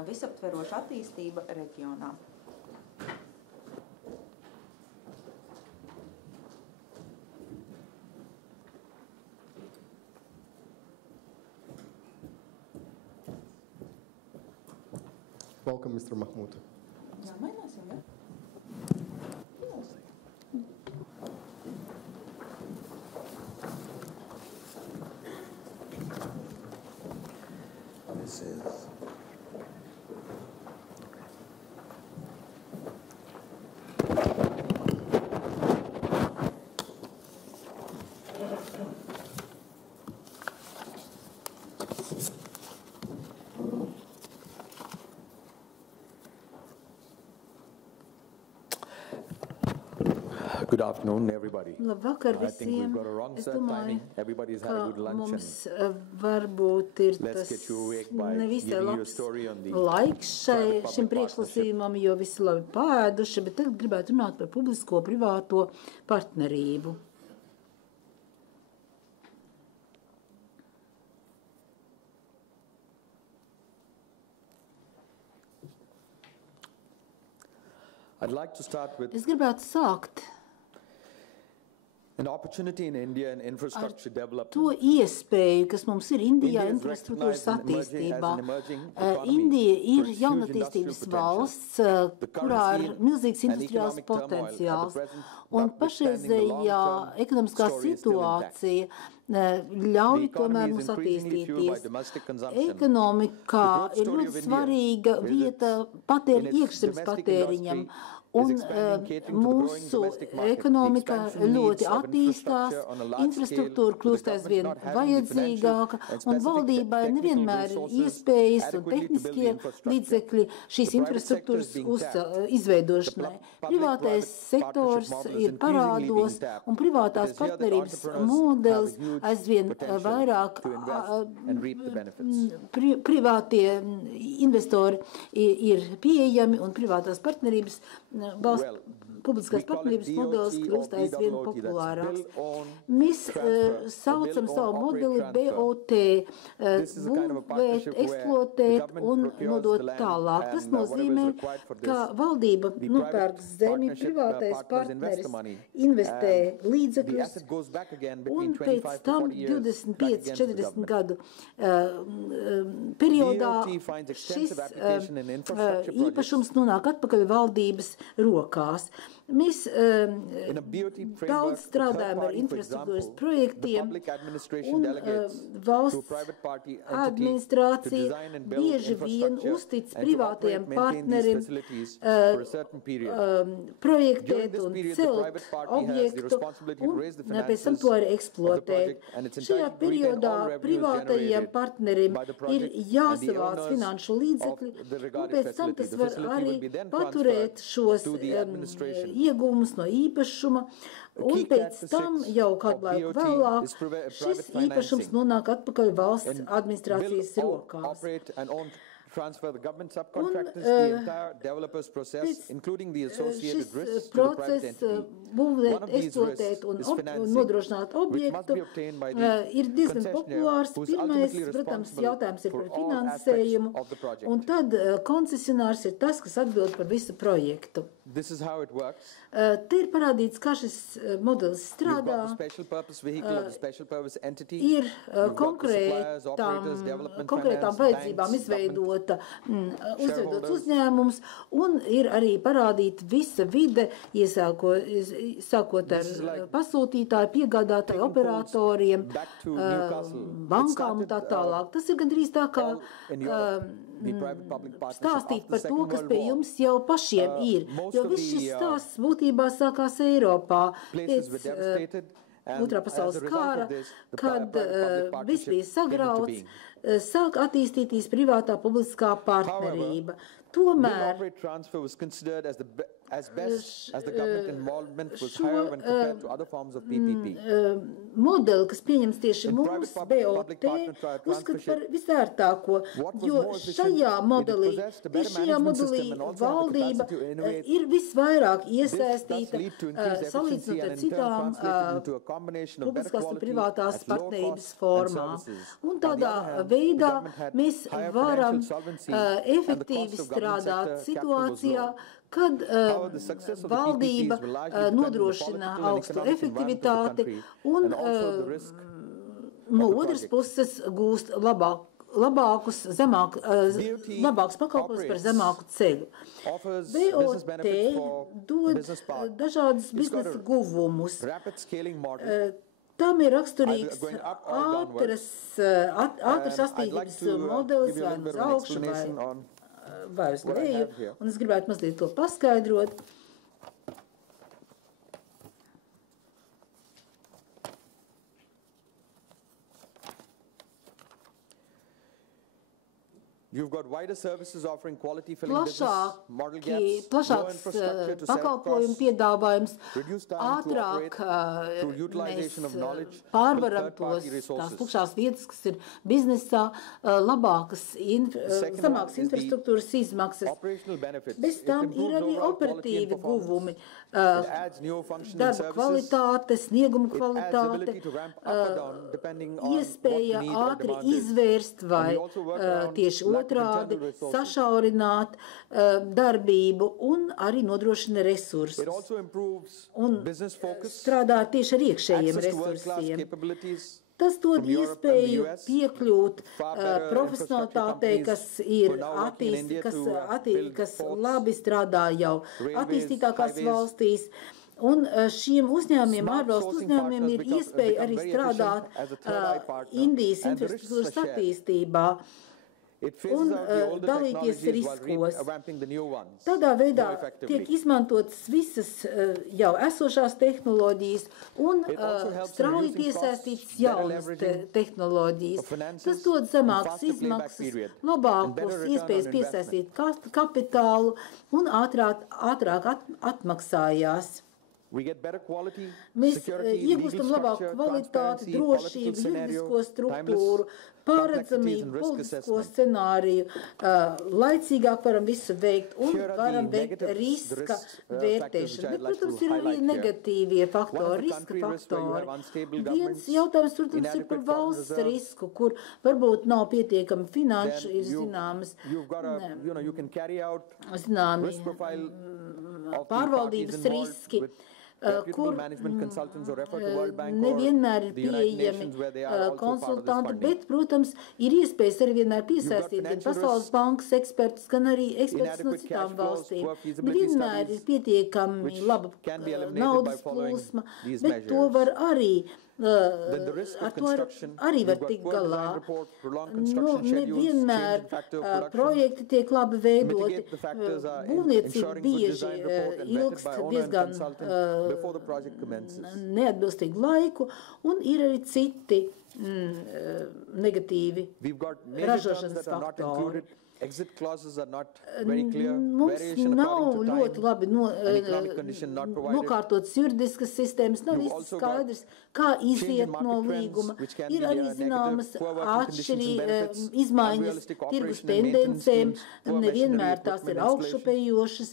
visaptveroša attīstība reģionā. Welcome, Mr. Mahmood. Jā, maināsim, ja? This is Good afternoon, everybody. Labvakar I think we've visiem. got a wrong Es set timing. domāju, Everybody's had ka a good lunch mums and varbūt ir let's tas get you awake by nevisai giving you a labs story on the laiks šim private-public priekšlasījumam, jo visi labi pāēduši, bet tagad gribētu runāt par publisko-privāto partnerību. I'd like to start with Es gribētu sākt an opportunity in India in infrastructure development. to iespēju, kas mums ir Indijā India is infrastruktūras recognized attīstībā. as an emerging economy Indija for ir its huge jaunatīstības industrial valsts, The kurā ir currency milzīgs and industriāls economic turmoil at the potenciāls. present, Un notwithstanding the pašreizējā long-term ekonomiskā story is still intact. situācija The ļauj economy tomēr is mums increasingly fueled by attīstīties. domestic consumption. Ekonomikā The growth ir story ļoti of India svarīga is vieta in its iekšzemes domestic patēriņam. industry Un is expanding, catering to the growing mūsu domestic market. ekonomika The expansion ļoti needs of attīstās, infrastructure on a large infrastruktūra scale, kļūst with the aizvien government not having the vajadzīgāka, financial and un specific valdībai technical nevienmēr ir resources iespējas un adequately to build the tehniskie infrastructure. līdzekļi šīs The private sector infrastruktūras is being tapped. izveidošanai. The Privātais public-private sektors partnership model is ir increasingly parādos, being tapped. un privātās It is here that partnerības entrepreneurs modelis have a huge aizvien potential vairāk to invest and reap the benefits. privātie investori ir pieejami, un privātās partnerības valsts Well, publiskās we call it partnerības modelis DOT kļūst or aizvien BOOT, that's populārāks. build, own, Mēs transfer, saucam build, savu own, modeli operate, BOT, This is a kind of a būvēt, partnership where eksploatēt the government un procures nodot the land tālāk. Tas and, whatever is nozīmē, required for this, ka valdība the nopērk private zemi, partnership, privātais partners invest the partneris money, investē and the līdzekļus, asset goes back again un between pēc 25 to tam 40 years back again to the 25-40 government. gadu periodā DOT finds šis extensive application in infrastructure īpašums nonāk atpakaļ valdības rokās. Mēs In a BOT framework, daudz the strādājam third ar party, for infrastruktūras example, the projektiem, public administration un delegates to a valsts private party entity to administrācija design and build bieži vien infrastructure uztic and to privātajiem operate, maintain these partnerim facilities for a certain period. During projektēt this un period, the celt private party has the objektu, responsibility to un raise the pēc tam finances to arī of the eksploatēt. project, and it's Šajā entitled to retain all periodā revenues privātajiem generated partnerim by the ir project, and the jāsavāc owners finanšu līdzekļi, of the un regarded pēc tam facility. tas The var facility arī will be then paturēt transferred šos to the administration. ieguvumus no īpašuma, un key pēc tam characteristics jau kādu of laiku BOT vēlāk is private šis financing. īpašums nonāk atpakaļ valsts And administrācijas build, rokās. operate and own transfer the government subcontractors, the entire developers process, including the associated Šis risks to the private process entity. būvēt, One of these eksploatēt un risks is financing, nodrošināt which must objektu be obtained by the ir diezgan concessionaire, populārs. who's Pirmais, ultimately protams, responsible jautājums ir for par all finansējumu, aspects of the project. un tad koncesionārs ir tas, kas atbild par visu projektu. This is how it works. Te ir parādīts, kā šis modelis You've strādā. got the special purpose vehicle of the special purpose entity. Ir You've got the suppliers, operators, development konkrētām finance, vajadzībām banks, izveidota, uzveidots shareholders. uzņēmums, un ir arī parādīta visa vide, sākot ar This is like pasūtītāju, piegādātāju, operatoriem, back to Newcastle. bankām un tā tālāk. Tas ir gandrīz tā kā all in Europe, the private-public partnership stāstīt after par the to, Second kas World pie War. jums jau pašiem ir. Most Jo of viss the, šis stāsts būtībā sākās Eiropā Places were pēc devastated, and Otrā as pasaules a result kara, of this, the kad private-public viss bija partnership came into sagrauts, being. sāk attīstīties privātā publiskā partnerība. Tomēr Build, operate, transfer was considered as the as best as the government involvement was higher when compared to other forms of PPP. Modeli, kas pieņems tieši In mūsu private-public BOT, partner uzskata par transfership, visērtāko, what was jo more efficient, šajā it modelī, possessed a better tieši šajā management modelī system and also had the valdība capacity to innovate. ir visvairāk This iesaistīta, does lead to increased efficiency salīdzinot ar and in turn citām translated into a combination of better publiskās un quality privātās at lower partnerības cost and formām. services. Un On the tādā other hand, veidā the government had mēs higher varam financial solvency and the efektīvi cost of government strādāt sector capital was situācijā, low. kad However, the success of the valdība PPPs will largely depend on the nodrošina political and augstu economic environment of the efektivitāti country un and also the risk no of the otras project. puses gūst labākus pakalpojumus par zemāku ceļu. Offers business BOT benefits for dod business park. dažādus It's got biznesa a guvumus. rapid scaling model. Tam ir raksturīgs Either going up or downwards. ātras I'd like attīstības to modelis give you a vai little bit uz of an augšu explanation on vai uz what I leju. have here. Un es gribētu mazliet to paskaidrot. You've got wider services offering quality filling business, model gaps, low Plašāks infrastructure to serve pakalpojumu costs, piedāvājums, reduce time to ātrāk operate through mēs utilization of knowledge, pārvaram with third-party tās resources. tukšās vietas, kas ir biznesā, labākas, second zemākas one is the infrastruktūras izmaksas. operational benefits. Bez It tam ir improves arī overall quality and operatīvi guvumi, performance. It adds new functions and darba services. kvalitāte, snieguma It adds kvalitāte, ability to ramp up or down depending on what iespēja the need or ātri demand is. izvērst vai And we also work around tieši lack of otrādi internal resources. sašaurināt darbību un arī nodrošina resursus. It also improves Un business focus, strādā tieši ar iekšējiem access to world-class resursiem. capabilities. Tas dod from Europe and the iespēju US, piekļūt far better profesionalitātei, infrastructure kas companies ir who are now working in India kas, to, build kas ports, labi strādā jau railways, attīstītākās highways. valstīs. Un šiem uzņēmumiem, Smart ārvalstu sourcing uzņēmumiem ir partners iespēja become arī very strādāt efficient as a third-eye partner, Indijas and the risks infrastruktūras are shared. attīstībā. It phases un, out the older dalīties technologies while riskos. revamping the new ones Tādā veidā more effectively. tiek izmantotas visas jau esošās tehnoloģijas un It also helps in strauji reducing piesaistītas costs, better jaunas leveraging tehnoloģijas. of finances, Tas dod and zemākas faster payback izmaksas, period, and labākus better return on iespējas piesaistīt kapitālu un ātrāk atmaksājās. We get better quality, Mēs security, iegūstam legal labāku structure, kvalitāti, transparency, drošību, political scenario, juridisko struktūru, timeless pārredzamību, complexities and risk politisko assessment. scenāriju, laicīgāk varam visu veikt un Here are the varam veikt negatives, the riska risk, factors which vērtēšanu. I'd Bet, like to protams, ir arī highlight here. negatīvie One faktori, is the riska country risk, where you have faktori. unstable Viens governments, jautājums, protams, ir par inadequate foreign valsts reserves. risku, kur varbūt nav pietiekami finanšu, Then ir zināmas, you've got a, you can carry out zināmi risk profile of the pārvaldības parties involved riski, with reputable kur management consultants or refer to World Bank or nevienmēr ir the United pieejami Nations where they are also part of this konsultanti, funding. bet, protams, ir iespējas arī vienmēr piesaistīt gan financial Pasaules risk, bankas ekspertus, gan arī ekspertus no inadequate citām cash flows, valstīm. poor feasibility Nevienmēr ir studies, pietiekami which laba can be eliminated naudas by following plūsma, these bet to measures. var arī Then the risk ar of to construction, arī var you've got tikt poor galā. design report, prolonged Nu, construction schedules, nevienmēr change in factor of production. projekti tiek labi veidoti. Mitigate the factors are Būvniecība ensuring good bieži design report and vetted ilgst by owner and diezgan consultant before the project commences. neatbilstīgu laiku, un ir arī citi negatīvi We've got major terms ražošanas that are not faktori. included. Exit clauses are not very clear. Mums Variation nav according to ļoti time labi and economic condition not provided. nokārtotas juridiskas sistēmas, nav You've īsti also got skaidrs, kā change in iziet market no trends, līguma. which can Ir be arī negative, zināmas poor working conditions and benefits, izmaiņas unrealistic tirgus operation and maintenance tendencēm, schemes, poor nevienmēr machinery, tās ir equipment augšupējošas,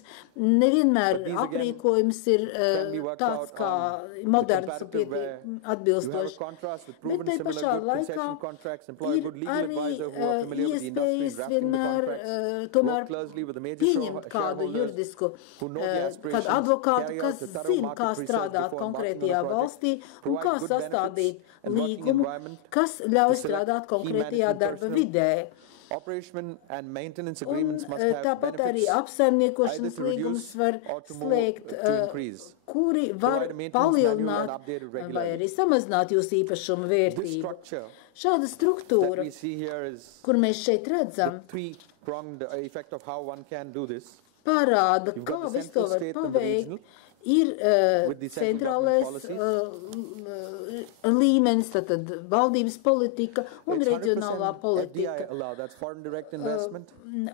nevienmēr But these again aprīkojums ir can be worked tāds out kā on the moderns un comparative where you have a atbilstošs. contrast with Bet proven tai similar pašā good laikā concession contracts, employ a ir good legal arī advisor who are familiar with the industry iespējas drafting the vienmēr contracts, tomēr work closely with the major pieņemt kādu shareholders juridisku, who know the kādu aspirations, advokātu, carry kas out a thorough zina, market kā research strādāt before embarking on a konkrētajā project, valstī un provide kā good sastādīt benefits and working līgumu, environment kas ļauj to select strādāt key konkrētajā management darba personnel. vidē. Operation and maintenance Un agreements must have tāpat arī benefits apsaimniekošanas either to līgumus reduce var or to move slēgt, to increase. kuri var Provide a maintenance manual and palielināt update it vai regularly. arī samazināt jūsu īpašumu This vērtību. structure Šāda that struktūra, we see here is kur mēs šeit redzam, the three-pronged effect of how one can do this. parāda, You've kā got the visu to central var state and the paveikt. regional. Ir With the central government centrālais līmenis, tātad valdības politika un It's reģionālā 100% politika. FDI allowed. That's foreign direct investment.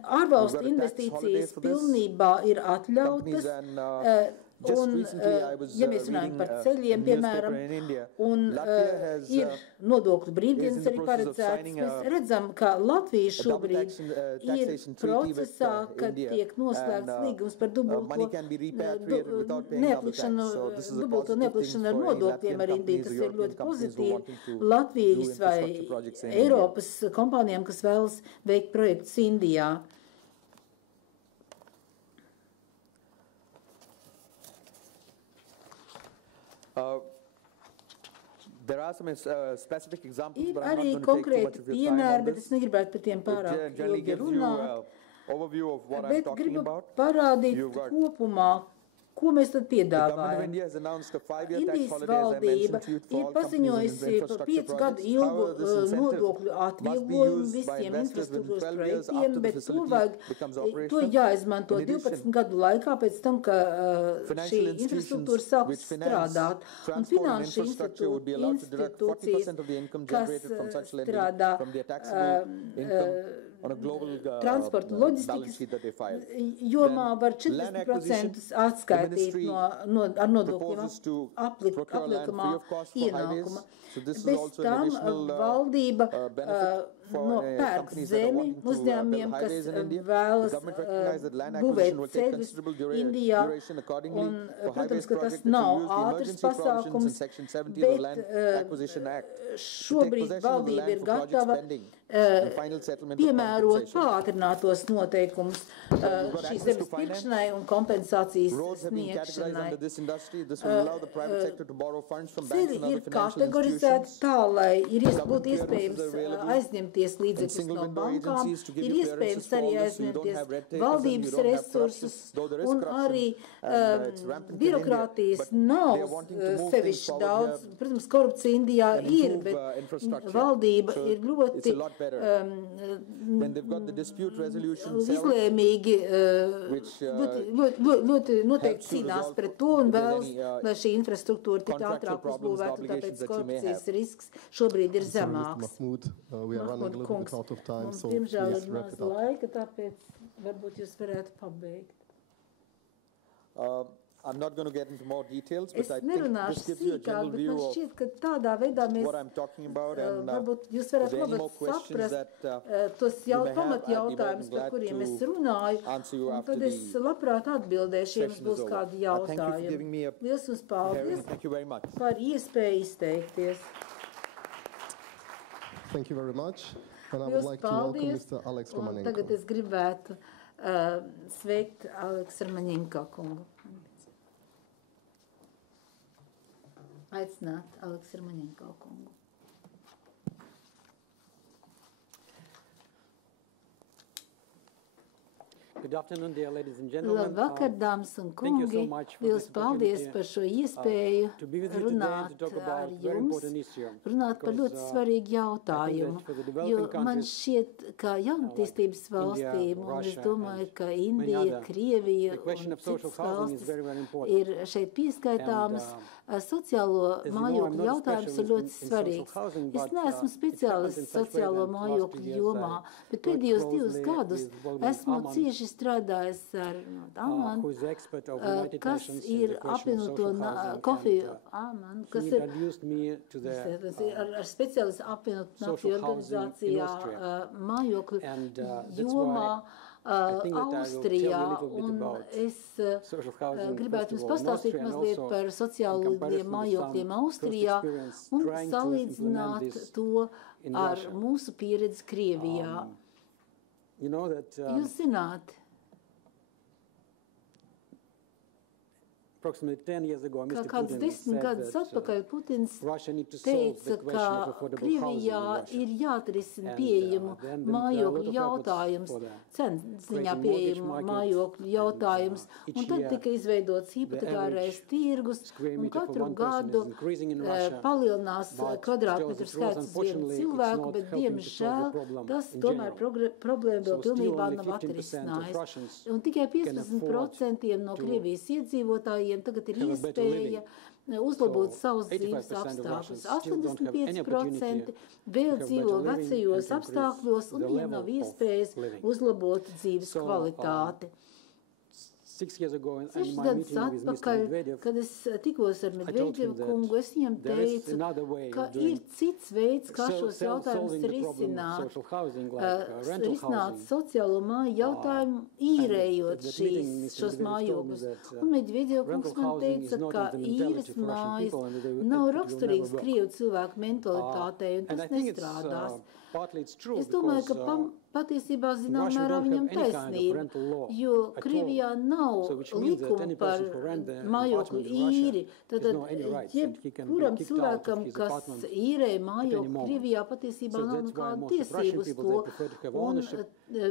Ārvalstu We've got a tax investīcijas holiday for this. pilnībā ir Companies atļautas. and just Un, recently I was ja mēs runājam reading par a ceļiem, newspaper piemēram, in India. un Latvia has ir nodokļu brīvdienas is in arī the process of paredzētas, signing mēs a redzam, ka Latvija double šobrīd ir taxation treaty with, procesā, kad India, tiek noslēgts and, līgums par money can be repatriated without paying double tax. neaplikšanu, So this is a dubulto positive thing neaplikšanu ar for any nodokļiem Latvian ar Indiju. companies Tas or ir European ļoti companies who pozitīvi wanting to do Latvijas vai infrastructure projects in India. Eiropas kompānijām, kas vēlas veikt projektus Indijā. There are some specific examples, Ir but I'm arī not going to take too much konkrēti of your time piemēri, on bet es this. negribētu par tiem It pārāk generally ilgi gives you runāt. overview of what I'm Bet talking gribu about. parādīt You've got- kopumā, ko mēs tad The government of piedāvājam. India has announced a 5-year tax Indijas holiday, as I valdība mentioned to you, for ir all companies in paziņojusi par infrastructure 5 gadu projects. ilgu However, this incentive nodokļu must be atvieglojumu used by visiem investors within infrastruktūras 12 years projektiem, after the bet to facility becomes to operational. jāizmanto In addition, 12 gadu laikā pēc tam, ka šī Financial infrastruktūra institutions sāks which finance strādāt. Un transport and finanšu infrastructure would be allowed to deduct 40% of the income kas generated from such lending strādā from their taxable income on a global transporta un balance loģistikas sheet that they file. jomā var land acquisition, 40% atskaitīt ministry ar nodokļiem proposes to aplikumā procure land free of cost for highways. ienākuma. So this is Bez also an tam additional valdība benefit for pērk companies that are zemi wanting to uzņēmumiem, build kas highways in India. vēlas The government recognizes that land būvēt acquisition will take ceļus considerable Indijā. duration accordingly. Un, For protams, highways ka tas project, it will nav use the ātrs emergency provisions in pasākums, Section 70 of the Land bet Acquisition Act. To take šobrīd possession of the valdība land ir for projects gatava pending and final settlement of piemērot compensation. pātrinātos noteikumus got šīs access zemes to finance. pirkšanai un kompensācijas Roads have been categorized under sniegšanai. this industry. This will allow the private sector to borrow funds from banks Ceļi and other ir financial kategorizēti institutions. tā, lai būtu Government iespējams clearances are available aizņemties līdzekļus single no window bankām, agencies to give ir you iespējams clearances for arī all this, so you don't aizņemties have red tape valdības and you don't have resursus, corruption, though there is un corruption, arī and it's rampant in birokrātijas India, but nav they are wanting to move things sevišķi forward daudz. here Protams, korupcija Indijā and ir, improve, bet infrastructure. valdība So ir it's ļoti a lot better. Then they've got the dispute resolution cell, izlēmīgi, which, ļoti noteikti helps to cīnās resolve pret to un if there's vēlas, any, lai šī infrastruktūra tik contractual ātrāk problems, uzbūvētu, un tāpēc obligations that you may korupcijas have. risks šobrīd ir Sorry, Mr. zemāks. Mahmood, we are running a little bit out of time, mums so diemžēl please ir wrap maz it up. laika, tāpēc varbūt jūs varētu pabeigt. I'm not going to get into more details, Es but I think nerunāšu this gives you a sīkāk, general bet view man of šķiet, ka tādā veidā mēs what I'm talking about. And varbūt jūs if varētu there are any labāk more questions saprast that tos you may have, pamat I'd be more jautājumus, than par glad kuriem es to runāju, answer you un after tad es the labprāt atbildēšu, ja jums session is būs over. kādi Thank you for jautājumi. giving me a Liels jums hearing. paldies Thank you very much. par iespēju izteikties. Thank you very much. And I would Liels like to welcome paldies. Mr. Alex Un Romanenko. tagad es gribētu sveikt Aleksu Romanenko kungu. Aicināt Aleksu Romanenko kungu. Good afternoon, dear ladies and gentlemen. Labvakar, dāmas un thank you so kungi! much for Liels this paldies opportunity, par šo iespēju to be with you today runāt to talk ar about very jums, important issue. runāt par ļoti Because, svarīgu jautājumu, for the jo developing man countries, šķiet, ka jaunatīstības valstīm, un es Russia domāju, ka many Indija, other, Krievija the question un of social citas housing is valstis very, very important. ir šeit pieskaitāmas. Sociālo As you know, I'm mājokļu not a jautājums ir specialist ļoti in social svarīgs. housing, Es but, neesmu it happened speciālists in such way sociālo that last mājokļu 2 years jomā, I bet worked pēdējos 2 closely gadus with Wolfgang esmu Amann, cieši strādājis ar Amann, who is the expert of the United kas Nations in ir the question of apvienoto social housing, Kofiju and, Amann, he kas ir introduced me to the tas ir ar speciālistu apvienotu social nāciju housing in organizācijā Austria. mājokļu And, that's jomā I think that I will tell you Austrijā, a little bit un about es social housing, gribētu first jums of all, in pastāstīt Austria, and mazliet also par in sociālajiem comparison with mājokļiem some Austrijā first experience un trying to salīdzināt implement this to in ar Russia. mūsu pieredzi Krievijā. You know that Jūs zināt, approximately 10 years ago, ka Mr. kāds Putin 10 said gadus that atpakaļ Putins Russia need to solve the teica, question ka of affordable housing in Krievijā Russia. ir jāatrisina And, pieejamu then there are a mājokļu lot of jautājums, efforts for the cenu ziņā creating mortgage pieejamu market, mājokļu jautājums, each un tad year tika izveidots hipotekārais tirgus, square un meter for katru one person gadu is increasing in Russia, palielinās but kvadrātmetru still this skaits uz growth, vienu unfortunately, cilvēku, it's bet not helping to solve diemžēl the problem tas in tomēr general. problēma vēl So still pilnībā only nav 15% of atrisinājis. Russians Un tikai can afford 15% no to Krievijas iedzīvotājiem cilvēkiem tagad ir have a better iespēja uzlabot So, savus 85% dzīves of apstākļus. Russians still don't have any 85% opportunity vēl to have dzīvo better living vecajos and to improve apstākļos, un the viņiem level nav of iespējas living. uzlabot dzīves So, kvalitāti. 6 years ago in 6 my gadus meeting with Mr. atpakaļ, Medvedev, kad es tikos ar I told him Medvedevu that kungu, es viņam there is teicu, another way ka of doing ir cits veids, kā šos solving jautājumus the problem of risināt. social housing, like rental Risināt housing. sociālo māju jautājumu, īrējot at that meeting, Mr. šos Medvedev told me mājokļus. that, Un Medvedev kungs rental man housing teica, is not ka in the mentality īres for Russian mājas people and that nav it will raksturīgs never work. Krievu cilvēku mentalitātei, un And tas I think it's nestrādās. partly it's true Es domāju, ka because patiesībā zinām Russia mērā don't viņam have any kind of taisnība, rental law jo at Krievijā all. nav So which means that likumu any par person who rent the mājokļu apartment in Russia īri. has Tātad no any rights and he can be jebkuram kicked out of cilvēkam, his kas apartment īrē any mājokļu moment. Krievijā, patiesībā So nav that's why nekāda most of Russian tiesība uz people, to. they prefer to have Un ownership,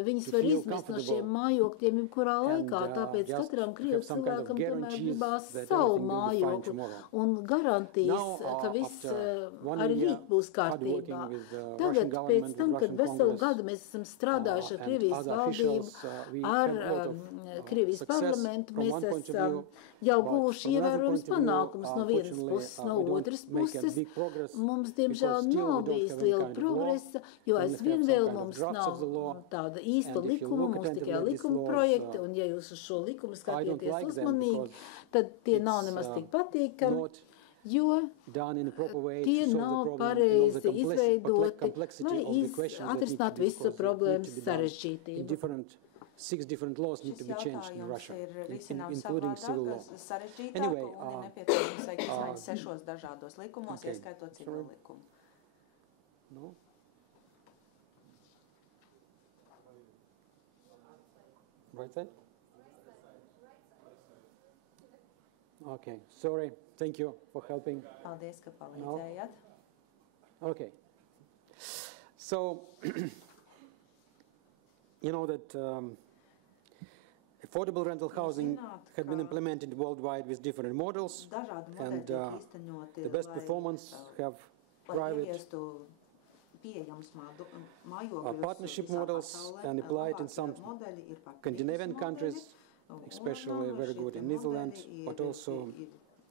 viņus to var feel izmest no comfortable šiem mājokļiem jebkurā and, laikā, tāpēc just katram have Krievu some kind of cilvēkam tomēr guarantees gribās that savu everything will be fine mājokli tomorrow. un garantīs, Now, ka viss after one arī year rīt būs hard kārtībā. working with the Russian Tagad, pēc government, tam, with kad Russian veselu Congress, gadu mēs esam strādājuši ar and Krievijas other valdību, officials, we ar have a lot of, Krievijas success parlamentu, from mēs one point of esam view, jau but guvuši from another ievērojams point of view, panākumus no vienas unfortunately, puses, no we don't otras make a puses. big progress Mums, diemžēl, because still we nav don't bijis have any liela kind of law. progresa, jo We only aizvien have some vēl kind of mums drafts nav of the law. tāda īsta And if you likuma, look mums tikai attentively at these likuma laws, projekti, un ja jūs uz šo likumu I don't skatieties like them uzmanīgi, because tad tie nav it's, nemaz tik patīkami, not jo done in a proper way tie to solve nav the problem, pareizi the izveidoti, complexity lai of the questions that need to atrisināt be visu because it problēmas need to be done in sarežģītību. different 6 different laws need to Šis be changed in jautājums Russia, ir risināms including civil law. savādāk, sarežģītāk, Anyway, un ir nepieciešams veikt izmaiņas 6 dažādos likumos, okay. ieskaitot civil Sorry. likumu. No? Right side? Okay, sorry. Thank you for helping. Paldies, ka palīdzējāt. Okay. So, you know that affordable rental housing had been implemented worldwide with different models, Dažādi and modeļi tiek īstenoti, the best lai, performance have lai private ieviestu pieejams mājokļus partnership visā models pasaulē. and applied in Labākie some modeļi ir partnerības Scandinavian modeļi, countries, un especially very šie good te in Netherlands, modeļi but ir also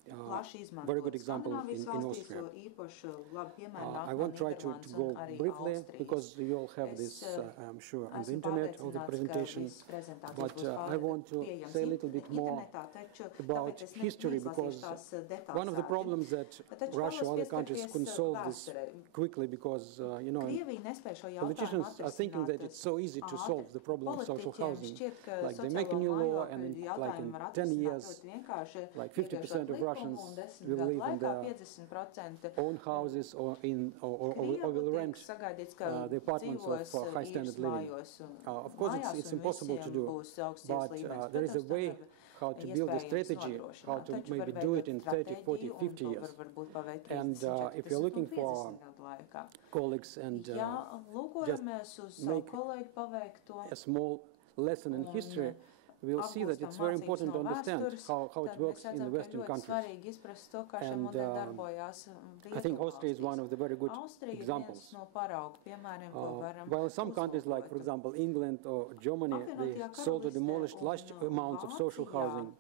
plaši izmantoti very good example Skandināvijas in valstīs, Austria. jo īpaši labi piemēri nāk I no won't try to Nīderlandes go un arī briefly Austrijas. because you all have Es, this, I'm sure, on the Esmu internet, all the pārliecināts, ka presentation. visas prezentācijas But būs I want to pieejamas say a little bit more internetā, taču about tāpēc es history neizlasīšu because tās one of the detalizēti. problems that Taču Russia vēlos or other countries pieskarties couldn't solve this vēsturei. quickly because, you know, Krievija nespēja šo jautājumu politicians are thinking that atrisināt it's so easy to solve the problem of social Politiķiem housing. šķiet, ka Like they make a sociālo new law mājokļu and in, like jautājumu in var 10 atrisināt years, ļoti vienkārši, like ieviešot 50% of likumu, Russians un 10 will gadu live in laikā their 50% own houses or in or Krievu will tiek rent sagaidīts, ka the apartments dzīvos of high standard īres living. mājos un Of course, mājās, it's un impossible to visiem do, būs augstais but līmenis. there is a Protams, way to how to build a iespējams strategy, how nodrošināt, to taču maybe var do it veidot in 30, 40, stratēģiju, 50 un to years. var varbūt paveikt And 30, if you're 40 looking un for 50 gadu laikā. colleagues and Ja lūkojamies uz savu make kolēģu paveikto, a small lesson in history, we'll see that it's very important to understand how it works in the Western countries. Svarīgi izprast to, kā šie And, modeļi darbojās I think Austria is one of the very good Austrija ir examples. viens no paraugu piemēriem, ko varam While some countries like, for uzlūkot. example, England or Germany, they Apvienotajā sold or karalistē demolished un large amounts of social Vācijā housing.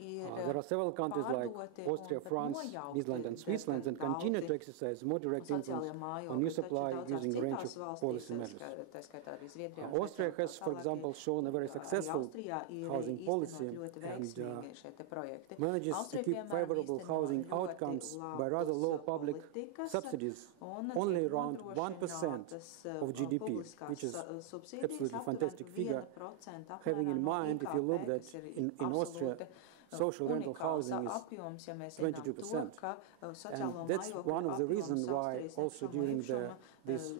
ir There are several countries like pārdoti Austria, un pat France, nojaukti Netherlands and Switzerland and continue to daudzi exercise more direct influence sociālie mājokļi, on new taču supply daudzās using a range citās of valstīs, policy measures. tā skaitā arī Zviedrijā un Austria Šveicē un has, tā for tālāk, example, shown a very arī successful Austrijā ir housing īstenot policy ļoti and veiksmīgi šie te projekti. manages to Austrija, keep piemēram, favorable īsteno housing ļoti outcomes by labus rather low public politikas, subsidies, un only tiek around 1% nodrošinātas, of GDP, publiskās, which is subsīdijas absolutely aptuveni fantastic figure, 1% having in apmērā no mind, if you look IKP, that kas ir in Austria, absolūti, social rental unikāls housing is apjoms, ja mēs zinām to, 22%. ka sociālo And that's mājokļu one of the apjoms reasons why Austrijas also nekustamo during īpašuma, this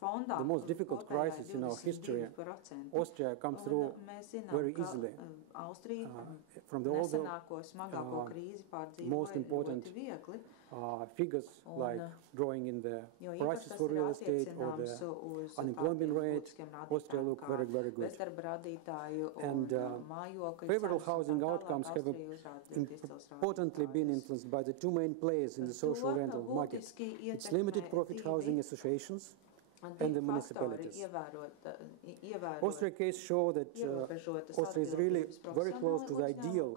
fondā the most difficult kopējā ir crisis in our history, 22%. Austria comes Un through mēs zinām, very ka, easily. Austrija From the older nesenāko smagāko krīzi pārdzīvoja most important ļoti viegli, figures Un, like drawing in the jo īpaši prices tas for ir real estate or attiecināms the uz unemployment tādiem rate, būtiskiem Austria rādītājiem look kā very, very good. bezdarba rādītāju And, un mājokļu favorable cenas un tā housing tālāk. outcomes have Austrija uzrāda ļoti izcils importantly been rādītājus. influenced by the two main players in the social To rental market. būtiski It's ietekmē limited profit dzīvi housing associations and the municipalities. Austria case show that Austria is really very close to the ideal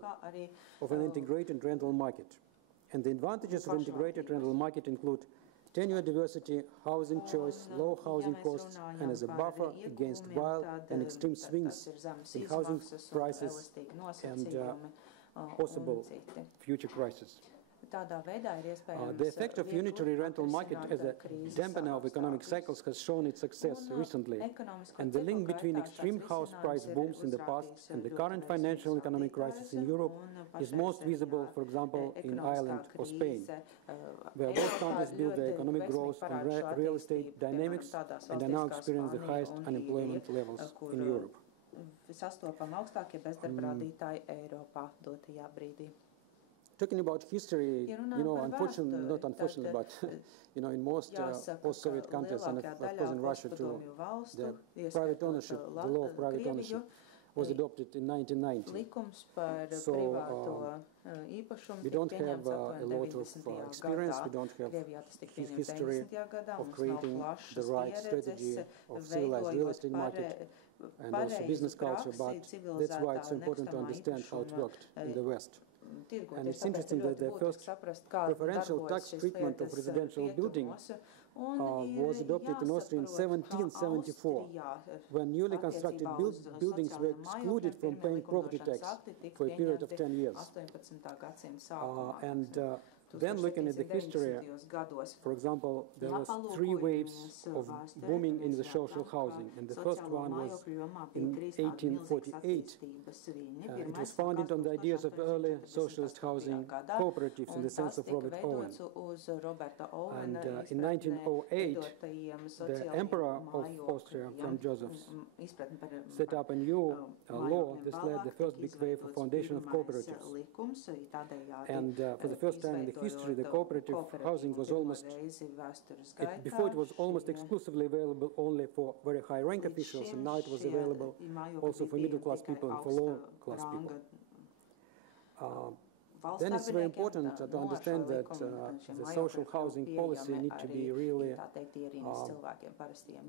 of an integrated rental market. And the advantages of integrated rental market include tenure diversity, housing choice, low housing costs, and as a buffer against wild and extreme swings in housing prices and possible future crises. The effect of unitary rental market as a dampener of economic cycles has shown its success recently, and the link between extreme house price booms in the past and the current financial and economic crisis in Europe is most visible, for example, in Ireland or Spain, where both countries build their economic growth on real estate dynamics and are now experiencing the highest unemployment levels in Europe. Talking about history, unfortunately, not unfortunately, but in most post-Soviet countries and of course in Russia too, the private ownership, the law of private ownership was adopted in 1990. So we don't have a lot of experience, we don't have history of creating the right strategy of civilized real estate market and also business culture, but that's why it's important to understand how it worked in the West. And it's interesting that the first preferential tax treatment of residential buildings was adopted in Austria in 1774, when newly constructed buildings were excluded from paying property tax for a period of 10 years. Then looking at the history, for example, there was 3 waves of booming in the social housing, and the first one was in 1848. It was founded on the ideas of early socialist housing cooperatives in the sense of Robert Owen. And in 1908, the Emperor of Austria, Franz Joseph, set up a new law that led the first big wave of foundation of cooperatives. And for the first time in the history, the cooperative housing was before it was almost exclusively available only for very high rank officials, and now it was available also for middle class people and for low class people. Then it's very important to understand that the social housing policy needs to be really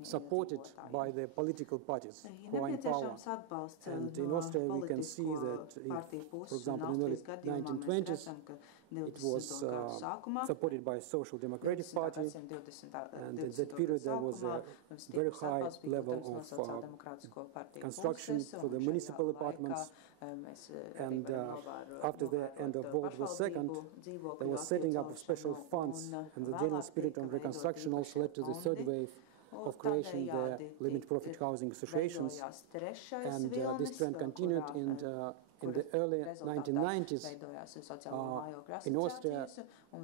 supported by the political parties who are in power. And in Austria we can see that, for example, in the early 1920s, it was supported by Social Democratic Party, and in that period there was a very high level of construction for the municipal apartments, and after the end of World War II, there was setting up of special funds, and the general spirit of reconstruction also led to the third wave of creation the limited profit housing associations, and this trend continued in the early 1990s. In Austria,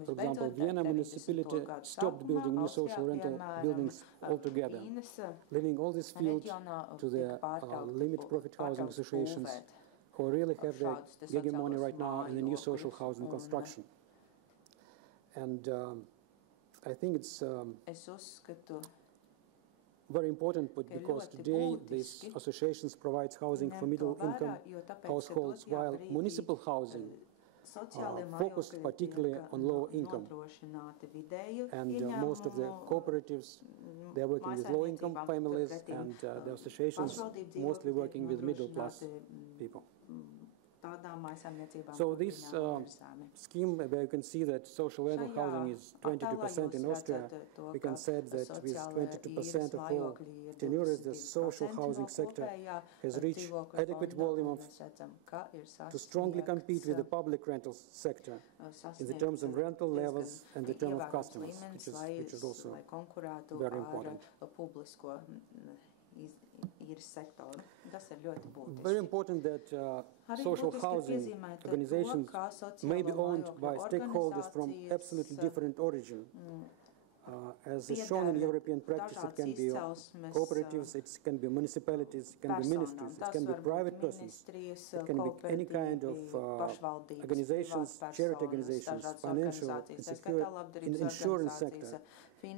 for example, Vienna municipality stopped building new social rental buildings altogether, leaving all this field to the limited profit housing associations, who really have the hegemony right now in the new social housing construction. And I think it's very important, because today these associations provide housing for middle-income households, while municipal housing focused particularly on low income. And most of the cooperatives, they're working with low-income families, and the associations mostly working with middle-class people. So this scheme, where you can see that social rental housing is 22% in Austria, we can say that with 22% of all tenures, the social housing sector has reached adequate volume to strongly compete with the public rental sector in the terms of rental levels and the term of customers, which is also very important. Very important that social housing organizations may be owned by stakeholders from absolutely different origin. As is shown in European practice, it can be cooperatives, it can be municipalities, it can be ministries, it can be private persons, it can be any kind of organizations, charity organizations, financial, insurance sector,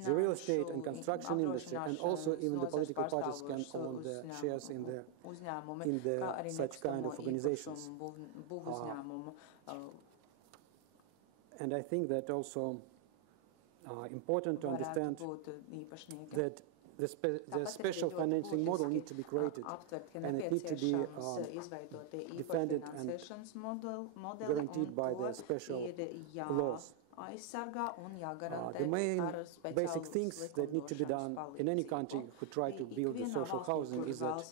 the real estate and construction industry, and also even the political parties can own the shares in such kind of organizations. And I think that also important to understand that the special financing model needs to be created, and it needs to be defended and guaranteed by the special laws. The main basic things that need to be done in any country who try to build the social housing is that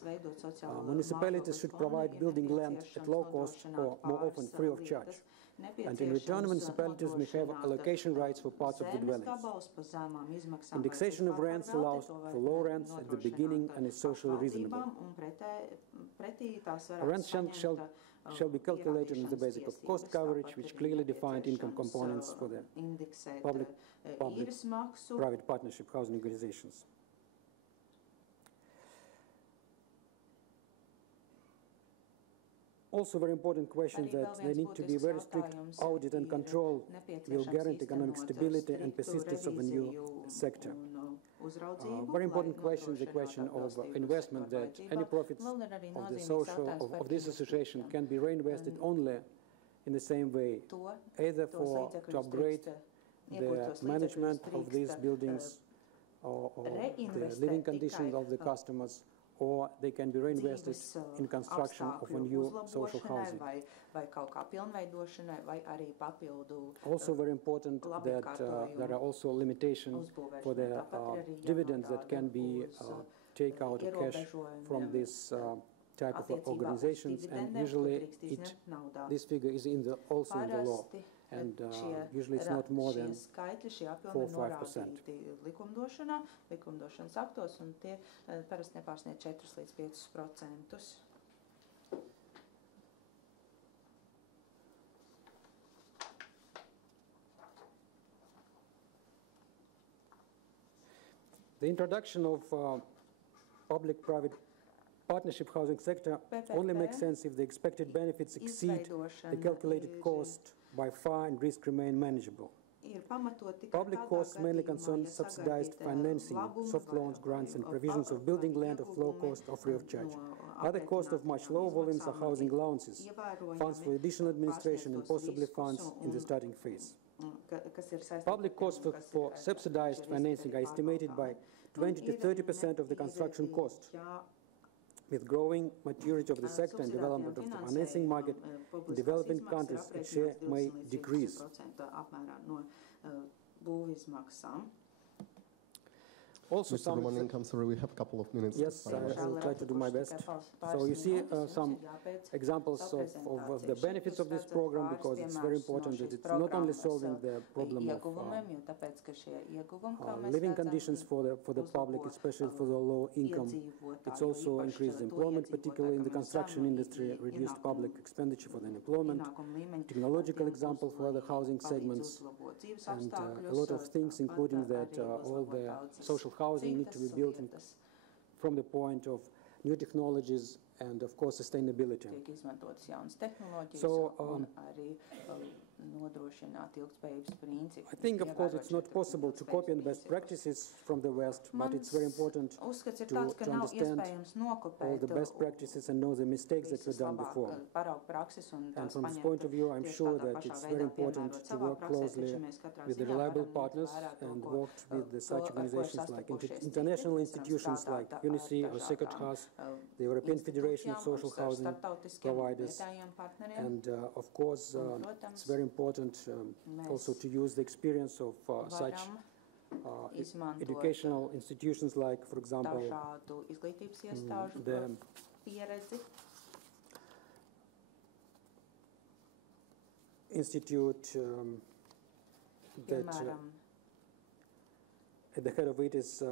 municipalities should provide building land at low cost or more often free of charge. And in return, municipalities may have allocation rights for parts of the dwellings. Indexation of rents allows for low rents at the beginning and is socially reasonable. Rents shall be calculated on the basis of cost coverage, which clearly defined income components for the public-private partnership housing organizations. Also very important question that there need to be very strict audit and control will guarantee economic stability and persistence of a new sector. Very important question is the question of investment, that any profits of this association can be reinvested only in the same way, either to upgrade the management of these buildings or the living conditions of the customers, or they can be reinvested in construction of a new social housing. Also very important that there are also limitations for the dividends that can be taken out of cash from this type of organizations, and usually this figure is also in the law. And usually it's not more than 4 or 5%. Likumdošanas aktos, un tie parasti nepārsniedz 4 līdz 5%. The introduction of public-private partnership housing sector only makes sense if the expected benefits exceed the calculated cost by far and risk remain manageable. Public costs mainly concern subsidized financing, soft loans, grants, and provisions of building land of low cost or free of charge. Other costs of much lower volumes are housing allowances, funds for additional administration, and possibly funds in the starting phase. Public costs for subsidized financing are estimated by 20 to 30% of the construction cost. With growing maturity of the sector and development of the financing market in developing countries, its share may decrease. Also, Mr. Romanenko, I'm sorry, we have a couple of minutes. Yes, I will try to do my best. So you see some examples of the benefits of this program, because it's very important that it's not only solving the problem of living conditions for the public, especially for the low income. It's also increased employment, particularly in the construction industry, reduced public expenditure for the unemployment, technological example for other housing segments, and a lot of things, including that all the social housing need to be built from the point of new technologies and, of course, sustainability. So, I think, of course, it's not possible to copy the best practices from the West, but it's very important to understand all the best practices and know the mistakes that were done before. And from this point of view, I'm sure that it's very important to work closely with the reliable partners and work with such organizations like international institutions like UNICEF or Second House, the European Federation of Social Housing Providers, and of course, it's very important also to use the experience of such educational institutions like, for example, the institute that at the head of it is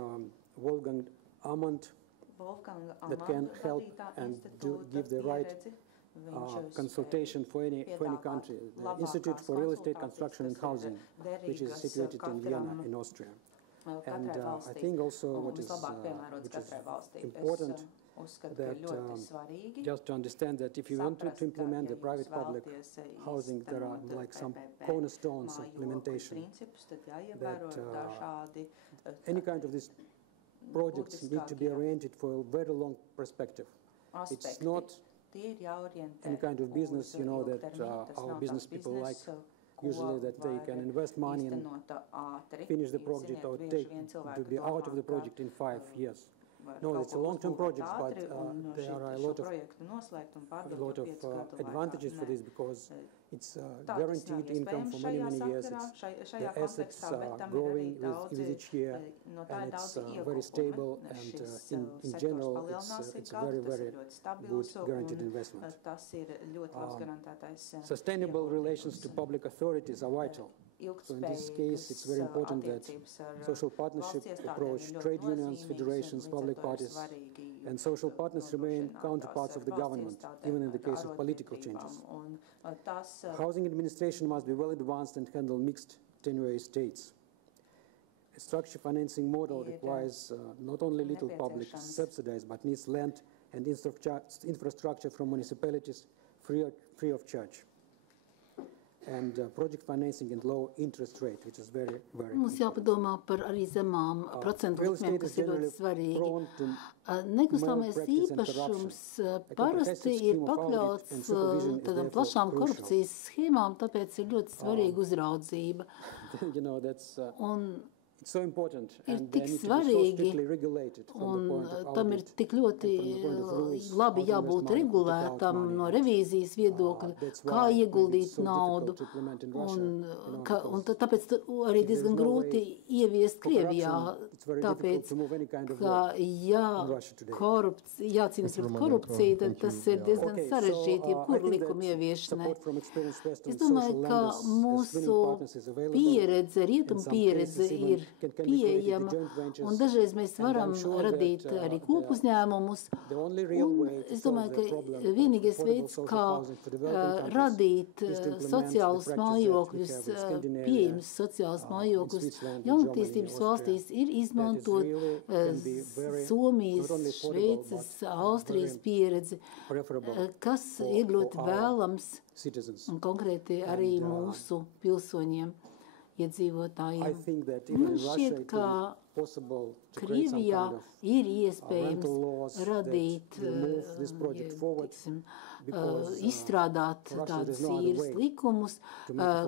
Wolfgang Amand, that can help and give the right consultation for any country. The Institute for Real Estate Construction and Housing, which is situated in Vienna, in Austria. And I think also which is important, that just to understand that if you want to implement the private-public housing, there are like some cornerstones of implementation, that any kind of these projects need to be oriented for a very long perspective. It's not any kind of business, you know, that our business people like usually that they can invest money and finish the project or take to be out of the project in 5 years. No, it's a long-term project, but there are a lot of advantages for this because it's guaranteed income for many, many years. The assets are growing with each year, and it's very stable, and in general, it's a very, very good guaranteed investment. Sustainable relations to public authorities are vital. So in this case, it's very important that social partnership approach, trade unions, federations, public parties, and social partners remain counterparts of the government, even in the case of political changes. Housing administration must be well advanced and handle mixed tenure estates. A structure financing model requires not only little public subsidies, but needs land and infrastructure from municipalities free of charge. And project financing and low interest rate, which is very, very Mums jāpadomā par arī zemām procentu likmēm, kas ir ļoti svarīgi. Nekustamais īpašums parasti ir pakļauts tādām plašām korupcijas schēmām, tāpēc ir ļoti svarīga uzraudzība. Un it's so important, ir and tik svarīgi, un tam ir tik ļoti labi jābūt regulētam no revīzijas viedokļa, kā ieguldīt naudu, un tāpēc arī diezgan grūti ieviest Krievijā, tāpēc, ka jācīnās pret korupciju, tad tas ir diezgan sarežģīti, jebkuru likumu ieviešanai. Es domāju, ka mūsu pieredze, rietumu pieredze ir pieejama, un dažreiz mēs varam radīt arī kopuzņēmumus, un es domāju, ka vienīgais veids, kā radīt sociālus mājokļus, pieejamus sociālus mājokļus jaunatīstības valstīs, ir izmantot Somijas, Šveices, Austrijas pieredzi, kas ir ļoti vēlams, un konkrēti arī mūsu pilsoņiem. Iedzīvotājiem. Man šķiet, ka Krievijā ir iespējams radīt, izstrādāt tādus īres likumus,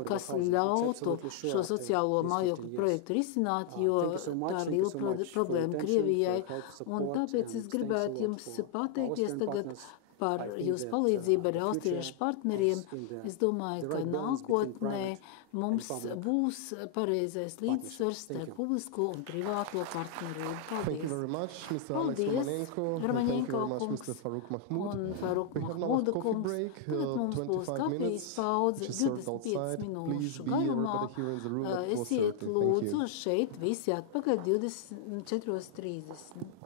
kas ļautu šo sociālo mājokļu projektu risināt, jo tā ir liela problēma Krievijai. Un tāpēc es gribētu jums pateikties tagad par jūsu palīdzību ar austriešu partneriem. Es domāju, ka nākotnē mums būs pareizais līdzsvars starp publisko un privāto partnerību. Paldies! Paldies, Romaņenko kungs un Faruk Mahmuda kungs. Tagad mums būs kafijas paudze 25 minūšu garumā. Esiet lūdzu šeit visi atpakaļ 24:30.